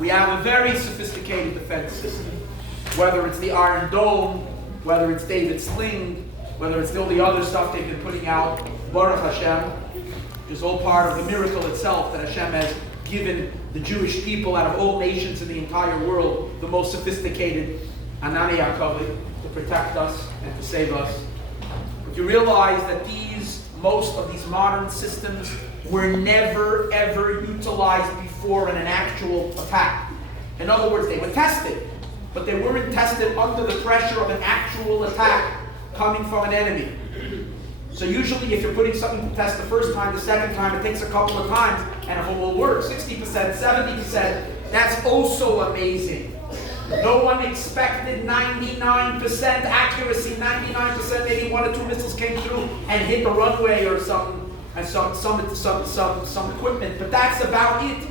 We have a very sophisticated defense system. Whether it's the Iron Dome, whether it's David's Sling, whether it's all the other stuff they've been putting out, Baruch Hashem, is all part of the miracle itself that Hashem has given the Jewish people out of all nations in the entire world the most sophisticated Anani Yaakov to protect us and to save us. But you realize that most of these modern systems were never ever utilized before in an actual attack. In other words, they were tested, but they weren't tested under the pressure of an actual attack coming from an enemy. So usually if you're putting something to test the first time, the second time, it takes a couple of times, and if it will work 60%, 70%, that's also amazing. No one expected 99% accuracy, 99%, maybe one or two missiles came through and hit the runway or something, and some equipment, but that's about it.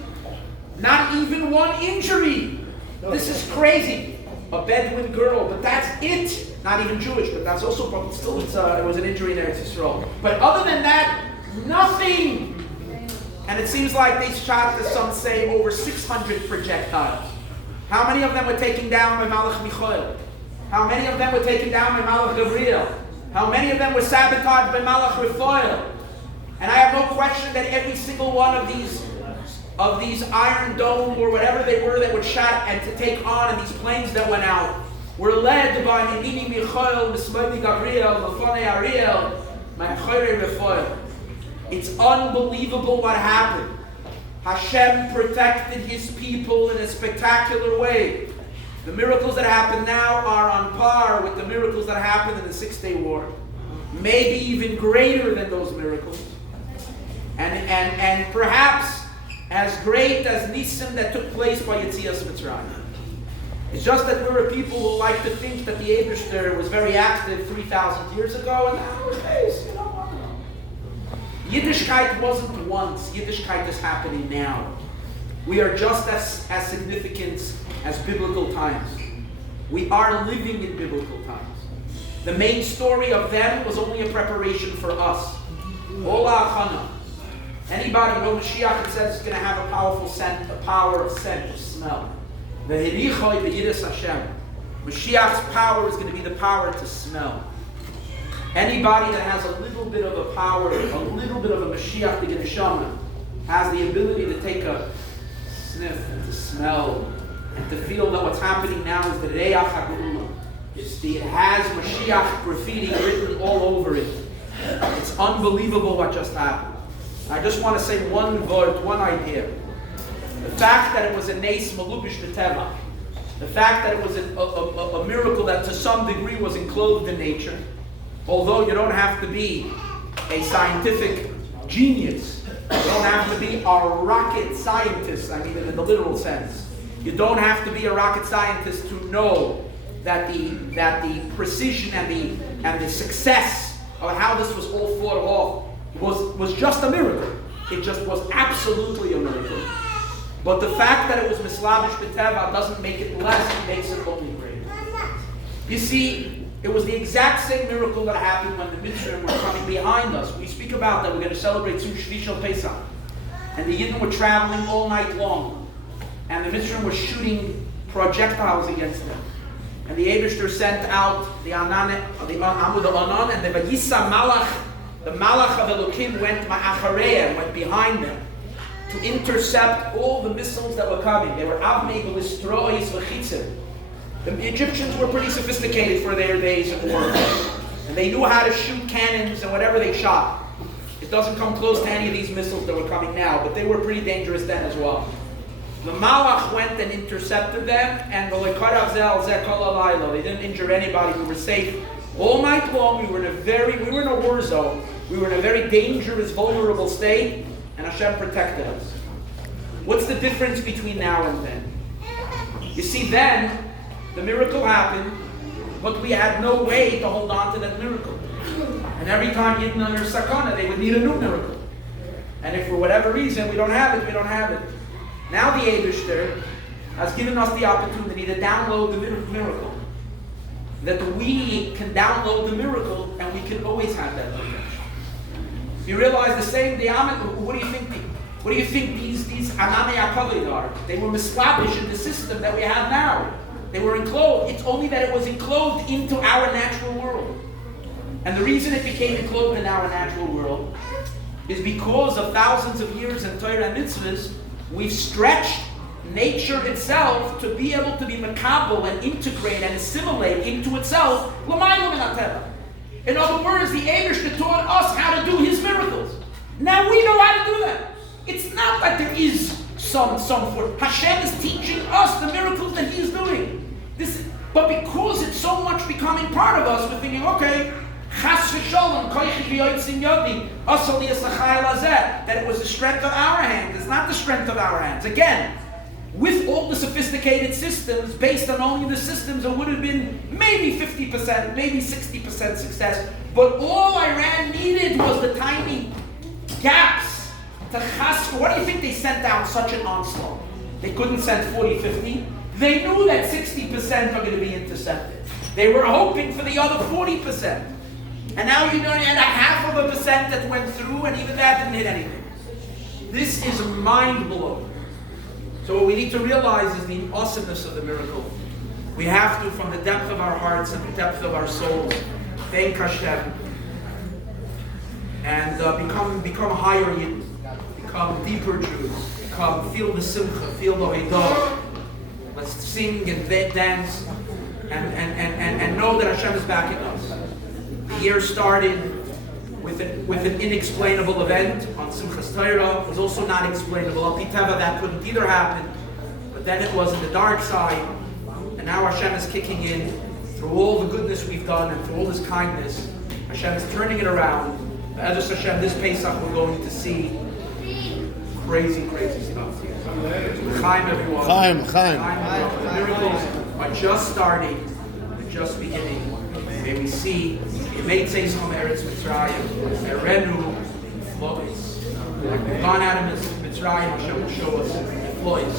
Not even one injury. This is crazy. A Bedouin girl, but that's it. Not even Jewish, but that's also probably still it was an injury in Eretz Yisrael. But other than that, nothing. And it seems like they shot, as some say, over 600 projectiles. How many of them were taken down by Malach Michael? How many of them were taken down by Malach Gabriel? How many of them were sabotaged by Malach Raphael? And I have no question that every single one of these Iron Dome or whatever they were that were shot and to take on, and these planes that went out were led by Yemini Michael, Mismodi Gabriel, Lafone Ariel, Ma'achore Raphael. It's unbelievable what happened. Hashem protected his people in a spectacular way. The miracles that happen now are on par with the miracles that happened in the 6-Day War. Maybe even greater than those miracles. And perhaps as great as Nisim that took place by Yetzias Mitzrayim. It's just that we were people who like to think that the Eibishter was very active 3,000 years ago, and nowadays, Yiddishkeit wasn't once. Yiddishkeit is happening now. We are just as significant as biblical times. We are living in biblical times. The main story of them was only a preparation for us. Ola Achana. Anybody know Mashiach, it says, is going to have a powerful scent, a power of scent, of smell. The Hirichoi B'Yiras Hashem. Mashiach's power is going to be the power to smell. Anybody that has a little bit of a power, a little bit of a Mashiach, the Neshama, has the ability to take a sniff and to smell and to feel that what's happening now is the Reach HaGeula. It has Mashiach graffiti written all over it. It's unbelievable what just happened. I just want to say one word, one idea. The fact that it was a Nes Malubish B'Teva, the fact that it was a miracle that to some degree was enclosed in nature, although you don't have to be a scientific genius, you don't have to be a rocket scientist, I mean in the literal sense. You don't have to be a rocket scientist to know that the precision and the success of how this was all thought of was just a miracle. It just was absolutely a miracle. But the fact that it was Mislavish B'Teva doesn't make it less, it makes it only greater. You see, it was the exact same miracle that happened when the Mitzrayim were coming behind us. We speak about that we're going to celebrate soon Shvi Shel Pesach. And the Yidden were traveling all night long. And the Mitzrayim were shooting projectiles against them. And the Eibishter sent out the Amud Anan, and the Vayisa Malach, the Malach of Elokim went Ma'achareya, went behind them to intercept all the missiles that were coming. They were Avnei B'Listrois V'Chitzim. The Egyptians were pretty sophisticated for their days of war. And they knew how to shoot cannons and whatever they shot. It doesn't come close to any of these missiles that were coming now, but they were pretty dangerous then as well. The Malach went and intercepted them, and they didn't injure anybody. We were safe all night long. We were in a war zone. We were in a very dangerous, vulnerable state, and Hashem protected us. What's the difference between now and then? You see, then the miracle happened, but we had no way to hold on to that miracle. And every time Yidden under Sakana, they would need a new miracle. And if for whatever reason we don't have it, we don't have it. Now the Eibishter has given us the opportunity to download the miracle. That we can download the miracle and we can always have that miracle. You realize the same, what do you think What do you think these Ananei HaKavod are? They were miswabish in the system that we have now. They were enclosed. It's only that it was enclosed into our natural world. And the reason it became enclosed in our natural world is because of thousands of years in Torah and mitzvahs, we've stretched nature itself to be able to be makabel and integrate and assimilate into itself l'mayla min hateva. In other words, the Eibishter taught us how to do His miracles. Now we know how to do that. It's not that there is some form. Hashem is teaching us the miracles that He is doing. But because it's so much becoming part of us, we're thinking, okay, chas v'sholom, koichi v'yotzin yodi, asal yisachai lazeh, that it was the strength of our hands. It's not the strength of our hands. Again, with all the sophisticated systems, based on only the systems, it would have been maybe 50%, maybe 60% success. But all Iran needed was the tiny gaps to chas. What do you think they sent out such an onslaught? They couldn't send 40, 50. They knew that 60% are going to be intercepted. They were hoping for the other 40%. And now you don't had 0.5% that went through, and even that didn't hit anything. This is mind-blowing. So what we need to realize is the awesomeness of the miracle. We have to, from the depth of our hearts and the depth of our souls, thank Hashem and become higher Yidden, become deeper Jews, feel the simcha, feel the haidah. Let's sing and dance and know that Hashem is backing us. The year started with an inexplainable event on Simchas Torah. It was also not explainable. Al Piteva, that couldn't either happen. But then it was in the dark side. And now Hashem is kicking in through all the goodness we've done and through all His kindness. Hashem is turning it around. As Hashem, this Pesach we're going to see crazy stuff. Chaim, everyone. Chaim. The miracles are just starting. They're just beginning. May we see Yemeitzeis from Eretz Mitzrayim, Erenu, Flois. Like we've gone out of Mitzrayim, Hashem will show us Flois.